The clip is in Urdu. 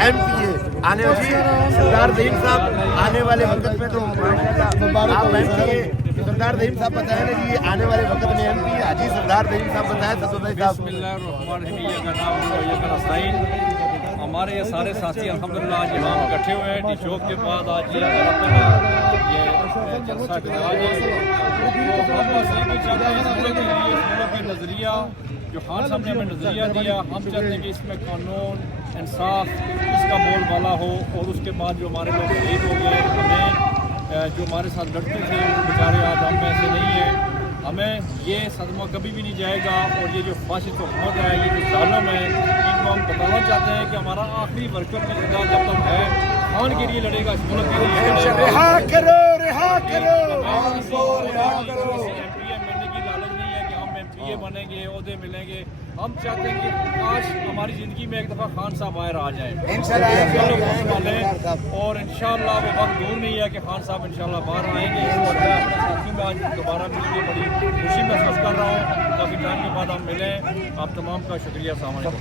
MPA آنے سردار رحیم صاحب آنے والے وقت میں تو آپ MPA سردار رحیم صاحب بتائیں نا جی آنے والے وقت میں MP حاجی سردار رحیم صاحب بتائیں تو بسم اللہ الرحمن الرحیم. ہمارے یہ سارے ساتھی الحمدللہ آج یہاں اکٹھے ہوئے ہیں ٹی چوک کے بعد. آج یہ جلسہ کرا ہے تو ہم بھی چاہتے ہیں اس ملک کے لیے اس ملک کا نظریہ جو خان صاحب نے ہمیں نظریہ دیا, ہم چاہتے ہیں کہ اس میں قانون انصاف اس کا بول بالا ہو. اور اس کے بعد جو ہمارے لوگ شہید ہو گئے, ہمیں جو ہمارے ساتھ لڑتے تھے بیچارے آج ہم میں سے نہیں ہیں, ہمیں یہ صدمہ کبھی بھی نہیں جائے گا. اور یہ جو فاشسٹ حکومت ہے, یہ جو ظالم ہے, ان کو ہم بتانا چاہتے ہیں کہ ہمارا آخری ورکر بھی زندہ جب تک ہے خان کے لیے لڑے گا, اس ملک کے لیے رہا کرو رہا کرو. بننے کی لالچ نہیں ہے کہ ہم MPA بنیں گے, عہدے ملیں گے. ہم چاہتے ہیں کہ کاش ہماری زندگی میں ایک دفعہ خان صاحب باہر آ جائیں اور انشاءاللہ وہ وقت دور نہیں ہے کہ خان صاحب انشاءاللہ باہر آئیں گے. اور میں اپنے ساتھیوں میں آج دوبارہ مل کے بڑی خوشی محسوس کر رہا ہوں. کافی ٹائم کے بعد ہم ملیں. آپ تمام کا شکریہ. السلام علیکم.